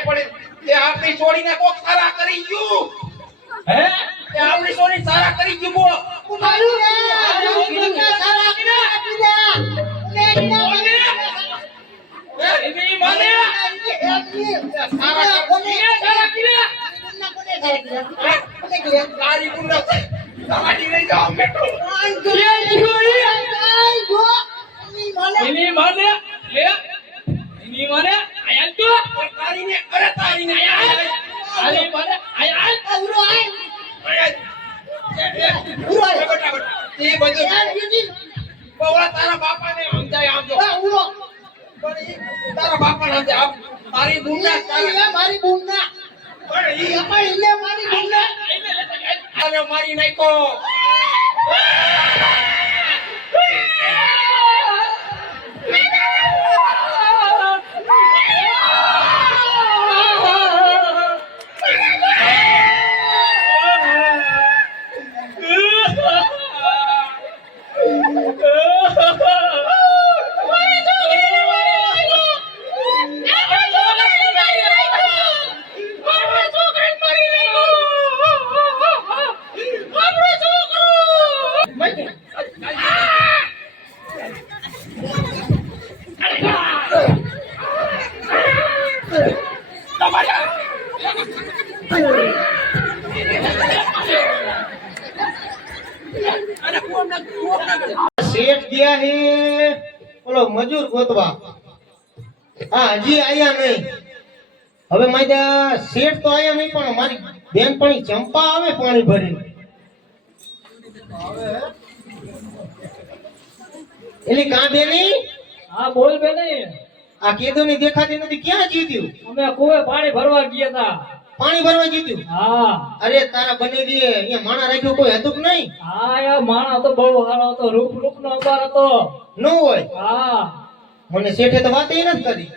કાંઈ પડે. એ આપણી છોડીને કોક સારા કરી ગયું. હે? તે આપણી છોડી સારા કરી ગયું બોલો. કુમારું સારા કરી માને લે. એની માને આયા તો તારીને અરે તારીને આયા આલી માને આયા એ બધું બવડા તારા બાપાને સમજાય આમ જો પણ તારા બાપાને સમજાય આમ તારી તારા મારી બુમના પણ ઈ મારી બુમના. આને મારી નાખ્યો. શેઠ ગયા હે? બોલો મજૂર ગોતવા. હા હજી આયા નહીં. હવે મારા શેઠ તો આયા નહીં પણ મારી બેનપણી ચંપા આવે પાણી ભરીને. એલી કા બેની? હા બોલ બેની. આ કેદો ની દેખાતી નથી. ક્યાં જીત્યું? અમે કુવે પાણી ભરવા ગયા તા પાણી ભરવા જીત્યું હા. અરે તારા બની દીએ અહીંયા માણા રાખ્યો કોઈ હતું નહીં? હા યાર માણા તો બહુ સારો હતો રૂપ રૂપ નો અપાર હતો. ન હોય? હા. મને શેઠે તો વાત નથી કરી.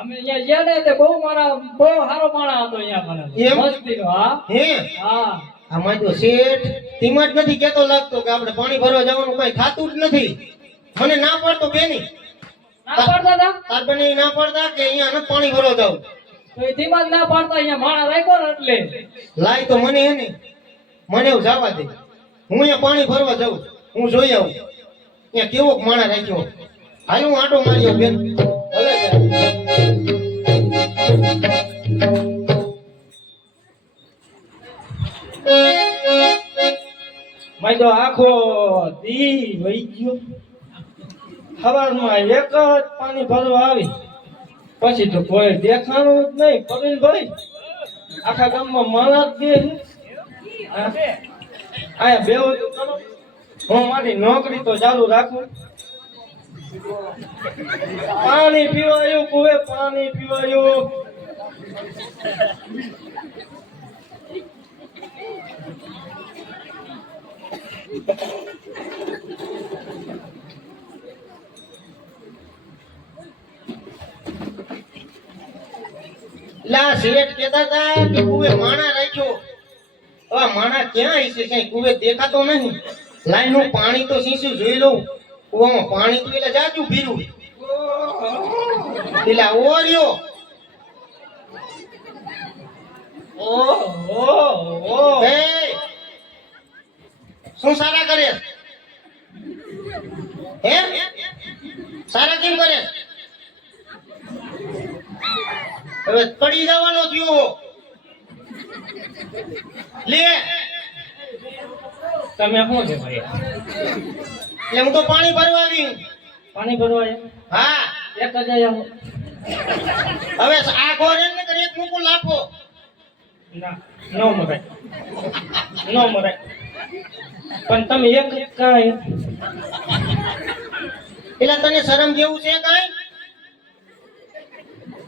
અમે અહીંયા ગયા ને તે બહુ મારા બહુ સારો માણસ હતો અહીંયા મને એમ? મસ્તીનો હા. હે? હા. આમાં તો શેઠ તેમાં જ નથી કેતો લાગતો કે આપણે પાણી ભરવા જવાનું કઈ થાતું જ નથી. મને ના પાડતો બેની. ના પાડતા તાર બને ના પાડતા કે અહીંયા પાણી ભરવા જાવ? તો એ ધીમા ના પાડતા અહીંયા માણસ રાખ્યો ને એટલે. લાય તો મને હે ને મને એવું જવા દે. હું અહીંયા પાણી ભરવા જાઉં હું જોઈ આવું. અહીંયા કેવો માણા રાખ્યો. હાલ હું આટો માર્યો બેન. ભલે. મેં તો આખો દી વહી ગયો. સવારમાં એક જ પાણી ભરવા આવી. પછી તો કોઈ દેખાણું જ નહીં પરેશભાઈ આખા ગામમાં માણસ જ દે અહીંયા બે હું મારી નોકરી તો ચાલુ રાખું. પાણી પીવાયું કુવે, પાણી પીવાયું. લા શેઠ કહેતા હતા કે કુવે માણા રાખ્યો. હવે માણા ક્યાં હશે સાહેબ કુવે દેખાતો નહીં. લાઈન પાણી તો શીશું, જોઈ લઉં. કુવામાં પાણી તો એટલે જાજુ ભીરું. પેલા ઓર્યો શું સારા કરે? સારા કેમ કરે? હવે પડી જવાનો થયો. લે. તમે શું છે ભાઈ? એટલે હું તો પાણી ભરવા આવી પાણી ભરવા હા. એક હજાર આયા હવે આ ગોરેન ને એક મૂકું લાપો ના નો મરાય. નો મરાય. પણ તમે એક જ એટલે તને શરમ જેવું છે કાંઈ?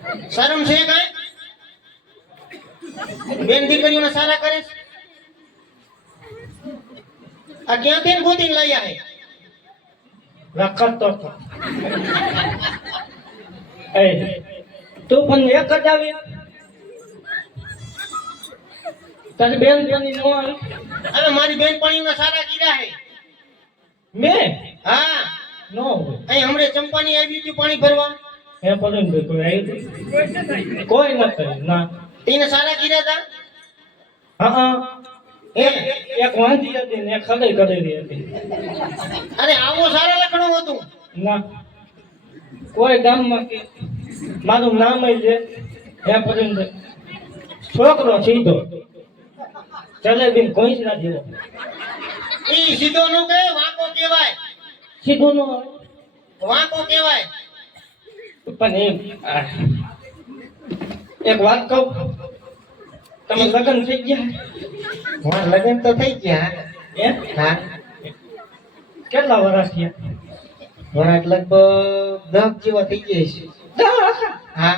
શરમ છે કઈ? બેન દીકરીઓને સારા કરે છે? આ ક્યાંથી બેન ગોતીને લઈ આવે? રખડતો તો એ તું પણ એક જ આવી. તારી બેન બની નો હવે મારી બેનપણીઓને સારા કીધા હે. મે? હા. નો અહીં હમણે ચંપાની આવી હતી પાણી ભરવા. હે પલનભાઈ કોઈ આવ્યું કોઈ નથી ના. એને સારા કીધા હતા હા હા. એક વાંધી હતી ને ખડાઈ કરેલી હતી. અરે આવો સારા લખણો હતું. ના. કોઈ ગામમાં કે મારું નામ જ છે. હે પલનભાઈ છોકરો સીધો. જલેબી કોઈ જ ના જેવો. ઈ સીધો નું કે વાંકો કહેવાય. સીધો નું વાંકો કહેવાય. પણ એમ એક વાત કહું? તમે લગ્ન થઈ ગયા? હા લગ્ન તો થઈ ગયા. હે? હા. કેટલા વર્ષ થયા? મારા લગભગ દસ જેવા થઈ ગયા છે. દસ. હા.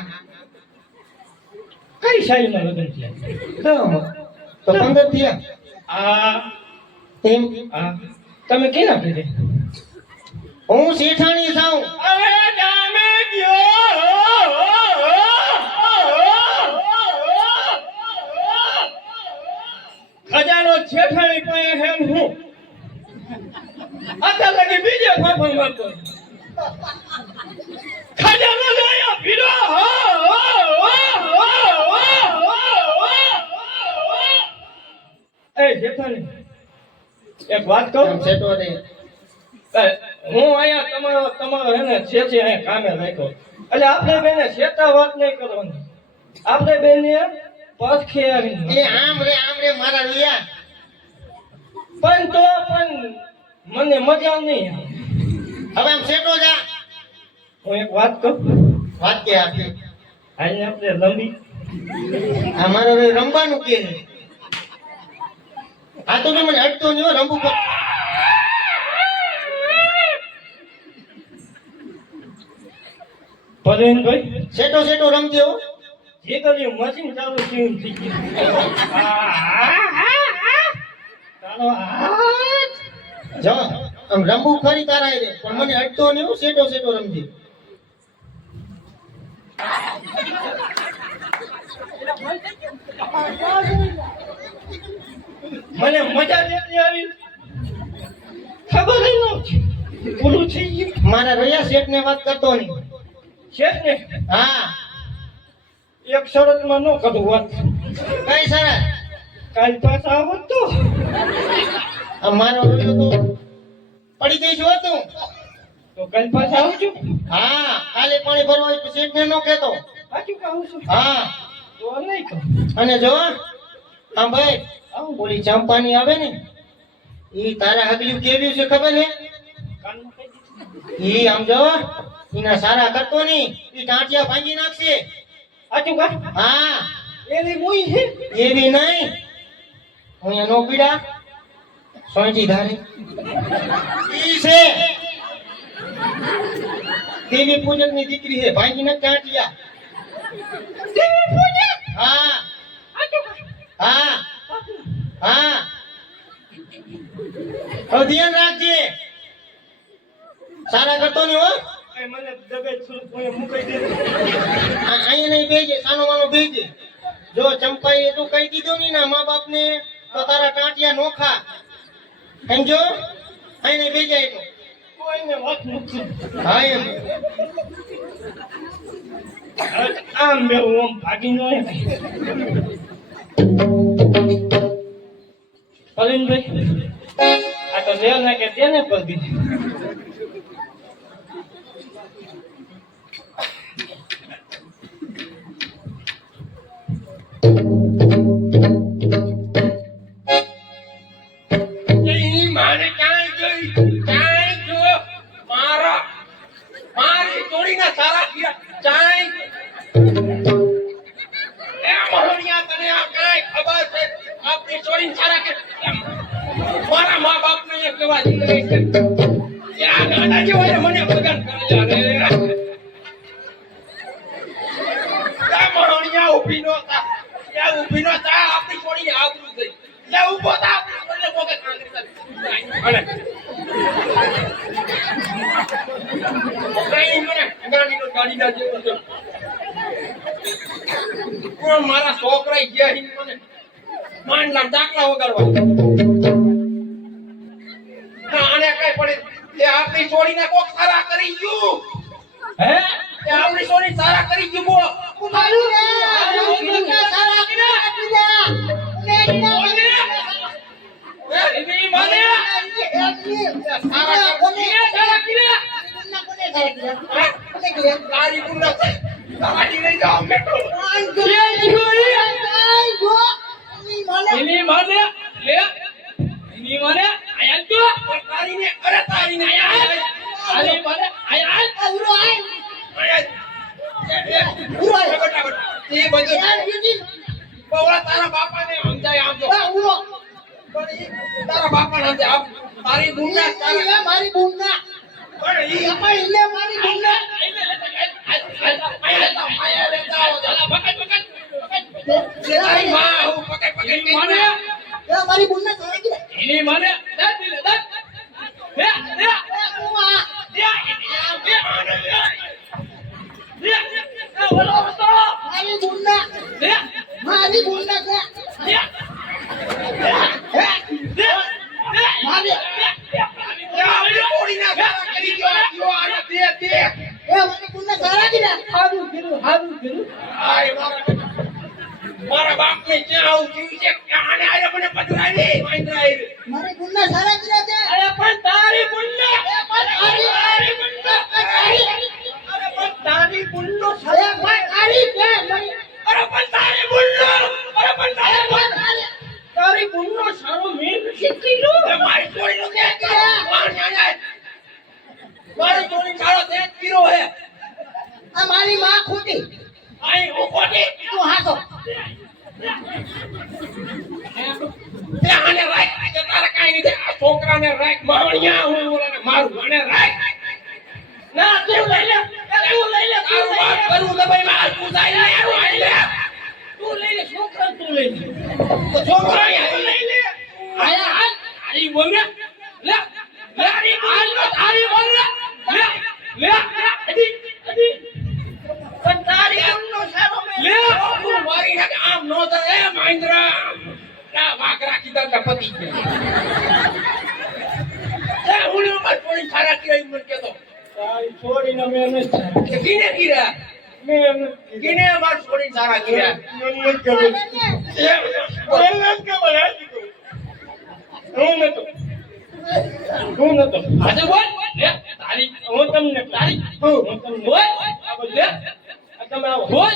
કઈ સાઈડમાં લગ્ન થયા? તો પંદર થયા. આ તેમ આ તમે કેના કીધે હું શેઠાણી છું અરે ગયો. ખજાનો શેઠાણી પાસે હેમ હું? અત્યાર લગી બીજે ફાફણ મારતો ખજાનો લઈ ભીડો. એ જેઠાણી એક વાત કહું? શેઠો નહીં? હું અહીંયા તમારો તમારો એને છે અહીંયા કામે રાખ્યો. એટલે આપણે બેને શેતા વાત નહીં કરવાની. આપણે બેને પથખે એ આમ રે આમ રે મારા રિયા. પણ તો પણ મને મજા નહીં હવે આમ શેઠો જા. હું એક વાત કહું? વાત કે આપી હાલને આપણે લંબી. આ મારો રે રમવાનું કે આ તો મને અટતો નહીં રમવું પર પરેનભાઈ શેઠો સેટો રમજે જે કર્યું મશીન ચાલુ થયું. થઈ ગયું ચાલો જો આમ રમવું ખરી તારા રે પણ મને અટતો નહીં હો, સેટો શેઠો રમજે મને મજા જેટલી આવી. ખબર નહીં મારા રયા શેઠ ને વાત કરતો નહીં. છે ને? હા. એક શરતમાં ન કરું વાત. કઈ શરત? કાલ પાછા આવો તો. અમારો મારો રયો તો પડી જઈશ હો તું. તો કાલ પાછા આવજો. હા કાલે પાણી ભરવા સીટ ને ન કહેતો. સાચું કહું છું. હા. તો નહીં કહું અને જો હા ભાઈ આવું બોલી. ચંપાની આવે ને એ તારા હગલ્યું કેવ્યું છે ખબર ને. ઈ આમ જો ઈના સારા કરતો નહીં ઈ ટાંટિયા ભાંગી નાખશે. સાચું કહું હા. એની મુઈ છે એવી નહીં. અહીંયા નો પીડા. સોંચી ધારે. ઈ છે. દેવી પૂજકની દીકરી છે. ભાંગી નાખ ટાંટિયા હા. હા. હા. હવે ધ્યાન રાખજે. સારા કરતો નહીં હો. એ મને દબે આ- અહીંયા નહીં બેજે સાનો માનો બેજે જો ચંપાઈએ તું કહી દીધું નહીં ના મા બાપ ને તો તારા ટાંટિયા નોખા સમજો અહીં નહીં બેજે એટલું કોઈને વાત નથી હા એમ. આમ બે ઓમ ભાગી નો પલિનભાઈ આ તો લેવ ના કે તેને પર દીધી. છોકરા ગયા હિન મને. માંડલા દાખલા વગાડવા. આને કઈ પડે તે આપણી છોડીને કોક સારા કરી ગયું. હે? તે આપણી સોની સારા કરી ચૂકો મારું રે સારા આપી દે. કોને? એ એની માને સારા કોને સારા કર્યા? ભૂલના કોને સારા કર્યા કોને કર્યા તારી ગુંડા તારી લઈ જાઓ મેટ્રો એની માને લે એની માને આયા તો તારી ને અરે તારી આયા તારી માને આયા આયા એ બધું બવડા તારા બાપાને સમજાય આમ તો પણ ઈ તારા બાપાને સમજાય આમ તારી ગુંડા તારા મારી બુનના પણ ઈ મારી બુનના મારી સારા કર્યા એની માને મારી છે મારી એ મને બુનના સારા કર્યા હારું કીધું હારું કીધું મારા બાપ. ને ક્યાં આવું થયું છે? આને આને મને પધરાવી? મારી બુનના સારા કર્યા છે અરે પણ તારી તારી બુન્ના અરે પણ તારી બુન્નો એ મારી છે મારી અરે પણ તારી બુન્નો અરે પણ તારી બુન્નો મારી તારી બુન્નો સારો મેં શીખી લો મારી ચોરી નો કે મારી ચોરી સારો તે કીરો હે આ મારી માં ખોટી આઈ ઉકોટી તું હાસો તે આને રાખ કે તારે કાઈ નથી આ છોકરાને રાખ માણિયા હું ઓલાને મારું મને રાખ ના તું લઈ લે તું લઈ લે તું વાત કરું તો ભાઈ માર તું જાય ને યાર આઈ લે તું લઈ લે છોકરા તું લઈ લે તો છોકરા યાર લઈ લે આયા હાલ તારી બોલ ને લે લે તારી હાલ તો તારી બોલ ને લે લે અડી અડી પણ તારી કોણનો સારો મે લે તું મારી નાખ આમ નો તો એ મહેન્દ્રા ના વાકરા કીધા એટલે પતી ગયા એ હું મત થોડી સારા કીધા મને મેં નથી સારી. કે કિને કીધા મેં કીધું. કિને માર છોડી સારા કીધા મન ખબર. મને હાચી કહું. હું નતો. હું નતો. આજે બોલ તારી હું તમને તારી હું તમને બોલ બોલ તમે આવો. બોલ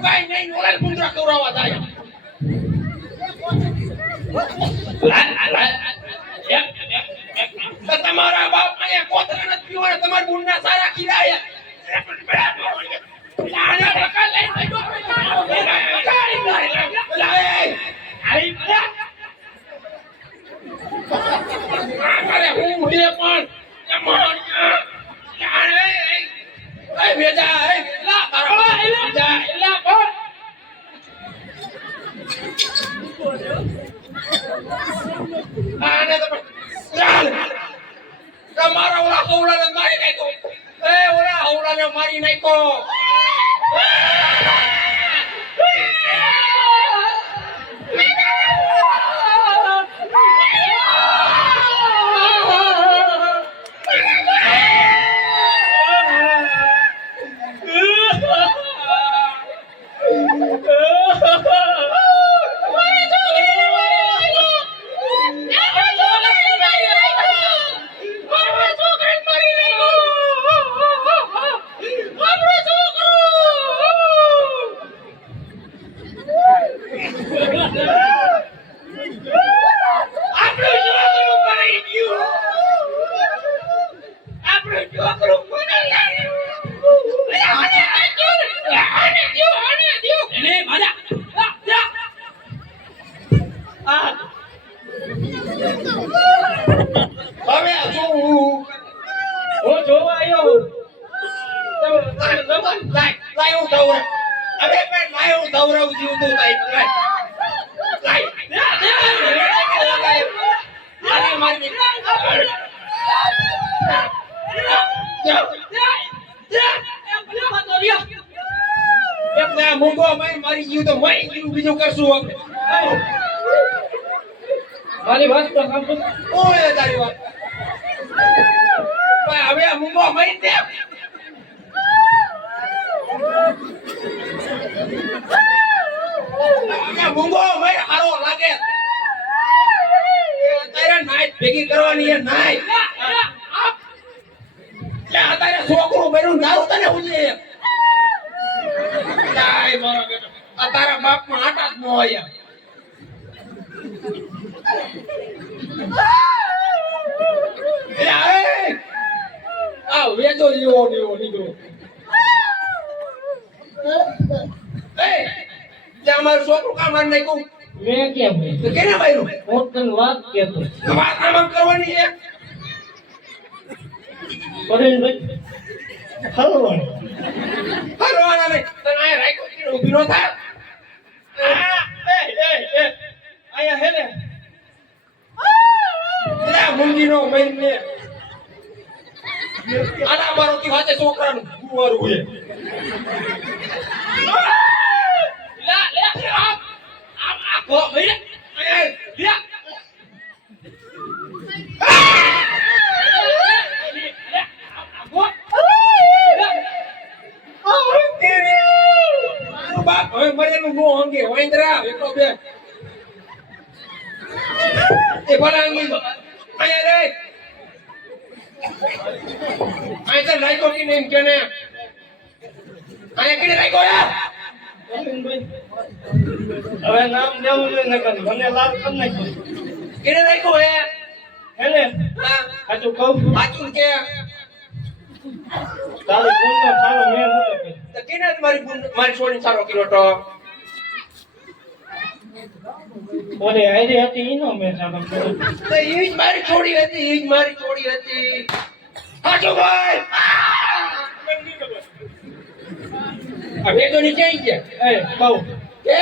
કાઈ નહીં ઓલા મુંદ્રા કવરાવા તો તમારા બાપ અહીંયા કોતરા નથી પીવાના તમારા બુનના સારા ખીરાયા અરે હું હે પણ જમાણ્યા જાણે એ વેજા એ લા તારા વેજા એલા પણ આને તો પણ ચાલ તમારા ઓલા હવડાને મારી નાખ્યો એ ઓલા હવડાને મારી નાખ્યો આપણું છોકરું કરી ગયું આપણું છોકરું કોને લાગ્યું આને આજો આને દ્યો આને દ્યો એને મારા લા લા આ હવે શું હું જોવા આવ્યો તમે- તમે જમો. લાય લાય હું દઉં હવે પણ લાય હું દઉં જીવ તું લાય લાય લાય આને મારી એમને આ મૂંગો મારી ગયું તો મારી ગયું બીજું કરશું આપણે મારી વાત તો. ઓય તારી વાત. હવે દે હવે મૂંગો હારો લાગે. અત્યારે નાઈટ ભેગી કરવાની નાઈટ. એટલે અત્યારે છોકરું મેરું નાવ તને ઉજે મારો બેટો. આ તારા પણ આટા જ ન હોય આ જેવો ને એવો નીકળો અમારું છોકરું કામ મારી નાખ્યું. મેં કેમ તો કેને માર્યું? હું તને વાત કહેતો વાત આમ કરવાની છે. પરેશભાઈ હલવાનું ફરવાના નહીં. તને અહીંયા રાખ્યો કે ઊભી નો થાય આ, આયા હે ને લે મહિને આના મારો કી વાતે છોકરાનું ગુવારું છે લે લે આમ આમ આખો મહિને એ લે મારું બાપ હવે મરેલું નો અંગે વાંદરા એકલો બે એ ભલા અંગી અહીંયા રે અહીંયા તો લાઈકો કી નહીં કેને અહીંયા કેને લાઈકો યાર પરેશભાઈ હવે નામ દેવું જોઈએ નકર મને લાલ કરી નાખ્યો કેને લાઈકો હે હે ને હા સાચું કહું સાચું કે તારી ગુણનો સારો મેળ નતો કર્યો. તો કેને મારી મારી સારો કર્યો તો? ઓલી હતી ઈનો મેં સારો તો એ જ મારી છોડી હતી એ જ મારી છોડી હતી. સાચું ભાઈ! આ તો નીચે આવી ગયા. એ કહું કે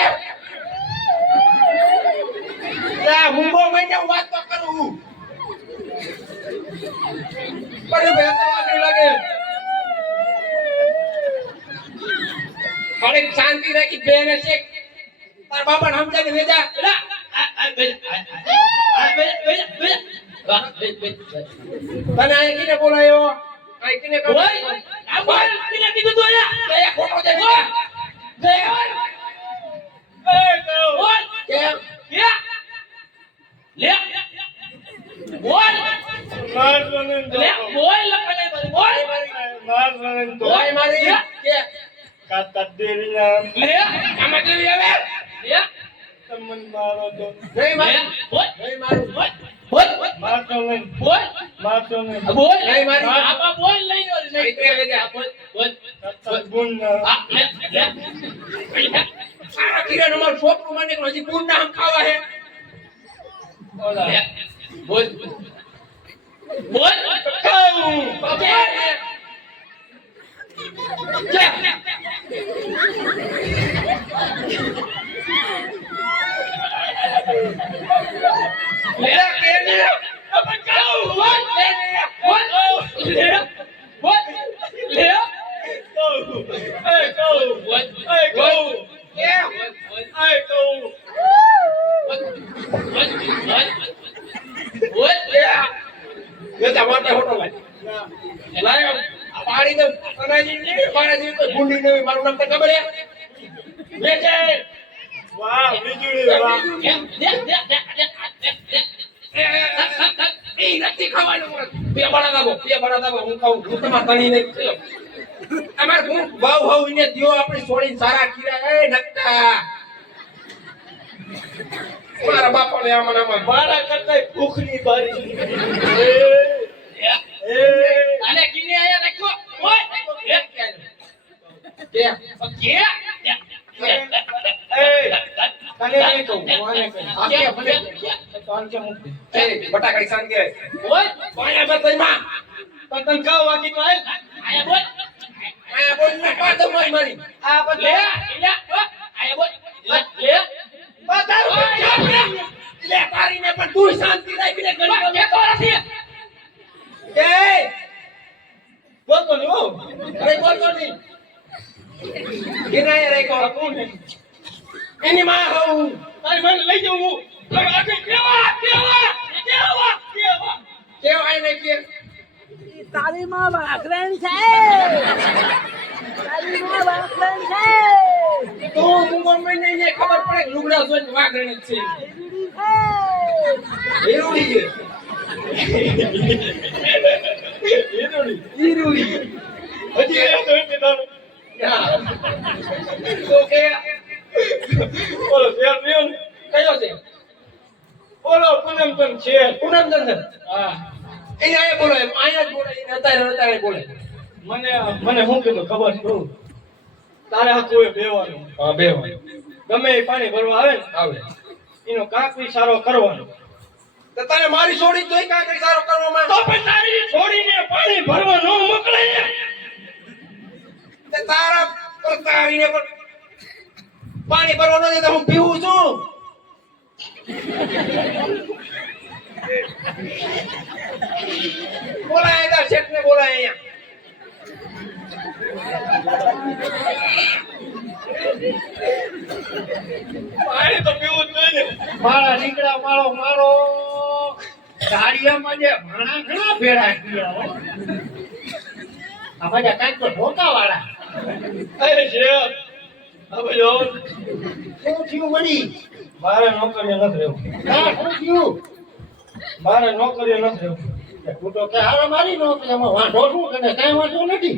લા મુંબો મહિને વાત તો કરું. પણ લાગે. અરે શાંતિ રાખી બેન છે. તાર બાપા નામ જાને વેજા લા. આ આ બેજા આ બેજા બેજા બેજા વાહ બેજ બેજ તને આ કીને બોલાયો? આ કીને કહો આ બોલ કીને કીધું તો યા એ ખોટો જય એ કહું બોલ કેમ? કે લે. બોલ માર તો. લે. બોલ લખને બોલ મારતો નહીં બોલ મારી કે કાકા દેવીના લે આમાં કેવી આવે લે તમને મારો તો જય મારી બોલ જય મારું બોલ બોલ મારતો નહીં બોલ મારતો નહીં બોલ જય મારી આપા બોલ લઈ લો લઈ ત્રે લે બોલ બોલ કાકા ગુણના આ લે લે સારા કિરણ અમાર છોકરું મને કે હજી પૂર્ણ નામ ખાવા હે ઓલા લે બોલ બોલ કહું બાબા લે કે ને બાબા કહું બોલ લે બોલ લે બોલ લે એ મારું નામ તો ખબર હે વાહ વીજળી વાહ એ નથી ખાવાનું બે બડા દાબો બે બડા દાબો હું ખાઉં હું તણી નહીં અમાર હું ભાવ ભાવ ને દિયો આપણે છોડીને સારા કીરા એ નકતા મારા બાપાને આમાં આમાં મારા કરતા ભૂખની બારી એ અને કીને આયા રાખો બટાકડી કે ઓય મારી મારી આ લે લે પણ તું શાંતિ રાખી લે ગણી એ બોલતો નહીં હો અરે બોલ તો નહીં કિનાય રે કો કોણ એની માં હું તારી મને લઈ જાઉં હું. કેવા કેવા કેવા કેવા? કેવા આય ને કે? તારી માં વાઘરણ છે. તારી માં વાઘરણ છે. તો મૂંગો મહિને ને ખબર પડે કે લુગડા જોઈને વાઘરણ જ છે. વીડી છે. હીરોડી છે. શેર રહ્યો કયો છે? પૂનમચંદ્ર હા. એને આયા બોલો એમ આયા જ બોલે એને અત્યારે અત્યારે બોલે. મને મને શું કીધું ખબર છે? તારે આ કોઈ બેવાનું. હા ગમે એ પાણી ભરવા આવે ને આવે. એનો કાંકરી સારો કરવાનો. તો તારે મારી છોડી જોઈ કઈ સારો કરવામાં તો પણ તારી છોડીને પાણી ભરવા ન મોકલે. તે તારા પર તારીને પાણી ભરવાનો છે તો હું પીવું છું. બોલાય તાર શેઠ ને બોલાય અહીંયા. પાણી તો પીવું જોઈએ. મારા દીકરા મારો મારો ગાડીયામાં જે ઘણા ભેળા ગયા આ બધા કાંઈક તો ઢોકા વાળા અરે શેર હવે જો શું થયું વળી? મારે નોકરીએ નથી રહેવું. હા શું થયું? મારે નોકરીએ નથી રહેવું. તું તો કે હારા મારી નોકરી એમાં વાંધો શું? તને કાંઈ વાંધો નથી?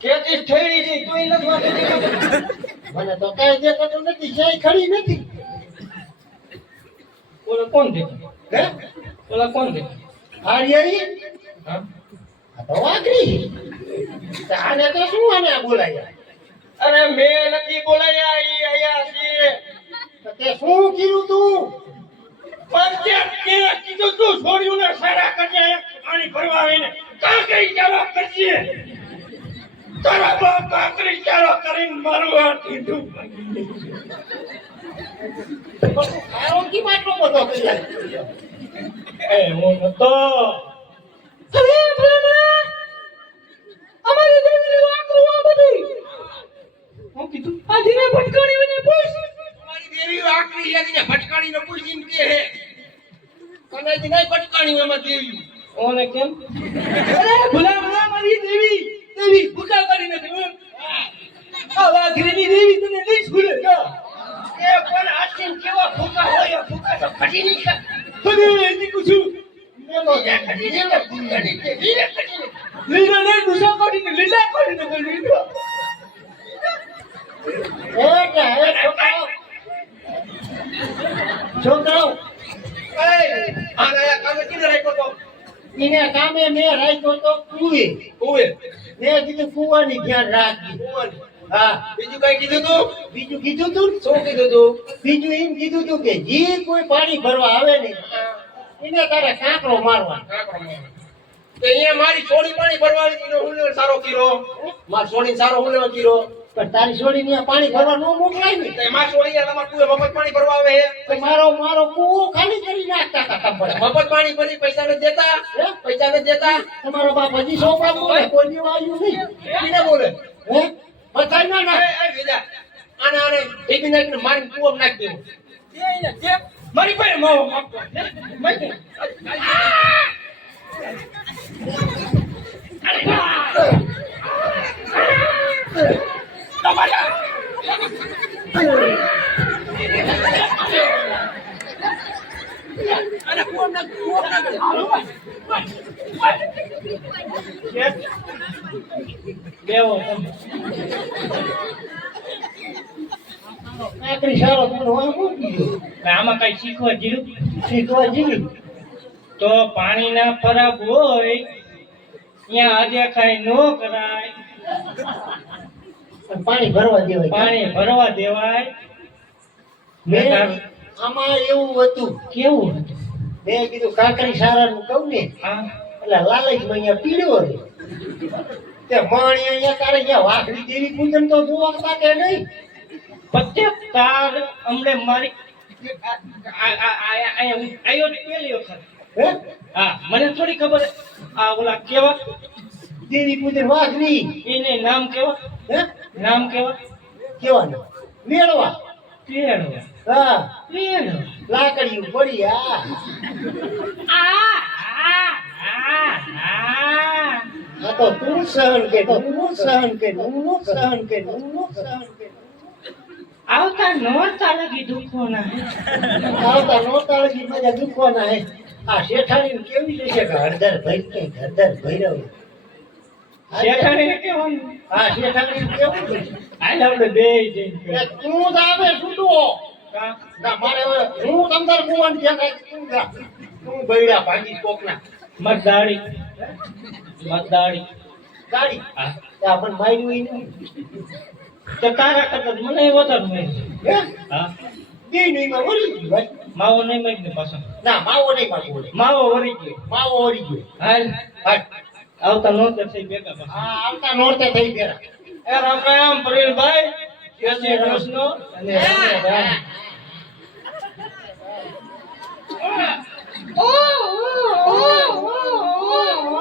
કેતી થઈ છે તોય નથી વાંચતી. મને તો કાંઈ દેખાતું નથી ક્યાંય ખડી નથી. ઓલો કોણ દે હે? ઓલા કોણ દે હારિયાઈ હા. તો વાઘરી. આને તો શું આને બોલાયા? અરે મેં નથી બોલાયા એ આયા છે. તે શું કીધું તું? પણ તે તે કીધું તું છોડ્યું ને સારા કરજે પાણી ભરવા આવીને. કઈ જવાબ કરજે. તારા બાપ કાંકરી ચાલો કરીને મારું આ ઢીંઢું દે. માટલો બધો એ હું નતો હવે ભલામણા અમારી દેવીની વાકરું આ બધું હું કીધું આ ધીમે ભટકાણી પૂછ દેવી આકરી યાદીને ભટકાણીને પૂછીને કે હે કનાઈથી નહીં ભટકાણી એમાં દેવી ઓને કેમ અરે ભલા મારી દેવી દેવી ભૂખા કરી નથી. આ વાઘરીની દેવી તને છોડે કા એ પણ આચીન કેવા ફૂકા હોય ફૂકા તો ફટી નીકળે હવે એની કુછું મેલો જાય ફટી નીકળે ફૂકાની તે ધીરે ફટી નીકળે લીલા ને ડુસા કાઢીને લીલા કાઢીને તો લીલા એટલે હવે છોકરાઓ છોકરાઓ. એ આ કામે કીને રાખ્યો તો? એને કામે મેં રાખ્યો તો કુએ મેં કીધું કુવાની ધ્યાન રાખજે. હા. બીજું કઈ કીધું તું? બીજું કીધું તું? શું કીધું તું? બીજું એમ કીધું તું કે જે કોઈ પાણી ભરવા આવે ને એને તારે કાંકરો મારવાનો. તે અહીંયા મારી છોડી પાણી ને હું સારો કીરો માર છોડી સારો હું લેવા કીરો પણ તારી છોડીને પાણી ભરવા નો મોકલાય ને. એમાં માર છોડી તમાર કુએ મફત પાણી ભરવા આવે હે? તો મારો મારો કુવો ખાલી કરી નાખતા હતા તમે મફત પાણી ભરી પૈસા ને દેતા? પૈસા ને દેતા? તમારો બાપ હજી સોપા બોલે. કોઈ વાયું નહીં. કીને બોલે. હે? બતાય ના ના. એ વેદા આને આને ટીપી નાખીને મારી કુવો નાખી દેવું. મારી પાસે માવો માગતો માગી બેવો તમે કાકરી સારો પણ હોય મૂકી દો આમાં કઈ શીખવા જીરું શીખવા જીવી. તો પાણીના ફરાબ હોય ત્યાં અદેખાઈ ન કરાય. પણ ભરવા દેવાય પાણી ભરવા દેવાય. મેં આમાં એવું હતું. કેવું હતું? મેં કીધું કાકરી સારાનું કહું ને. એટલે લાલચમાં અહીંયા પીડ્યો રે તે માણી અહીંયા તારે અહીંયા વાઘરી દેવી પૂજન તો જોવા પાકે નહીં. પ્રત્યેક તાર અમને મારી આયો ને વખત. હે? હા મને થોડી ખબર. આ ઓલા કેવા? દેવી પૂજન વાઘરી. એને નામ કેવા? હે? નામ કેવા? કેવાનું? મેળવા. પેણવા હા. પેણવા લાકડી પડી આ આ તો તું સહન કે તું નું સહન કે નું નું સહન કે નું નું સહન કે. આવતા નોરતા લગી દુખો ના આવતા મજા દુખવાના હે. આ શેઠાણી કેવી છે કે હળદર ભાઈ કે હળદર ભૈરવ શેઠાણી? કેવું છે? આપણે બે જઈને એ તું જ આવે છૂટવો ના મારે હું અંદર કુવાન ધ્યાન રાખ તું જા. તું બૈડા ભાગી કોકના. મતદાળી મતદાળી ગાડી હા. ત્યાં માર્યું ઈ નહીં. તો તારા કરતા મને વધારે મેં હા? દી નહીં માં વળી ભાઈ માવો નહીં મારી પાછો. ના માવો નહીં માગવો માવો વળી ગયો. માવો વળી ગયો. હાલ. આવતા નોતે થઈ ભેગા હા આવતા નોરતે થઈ ગયા એ રામ રામ પ્રવીણભાઈ જય શ્રી કૃષ્ણ અને રામ રામ ઓ ઓ ઓ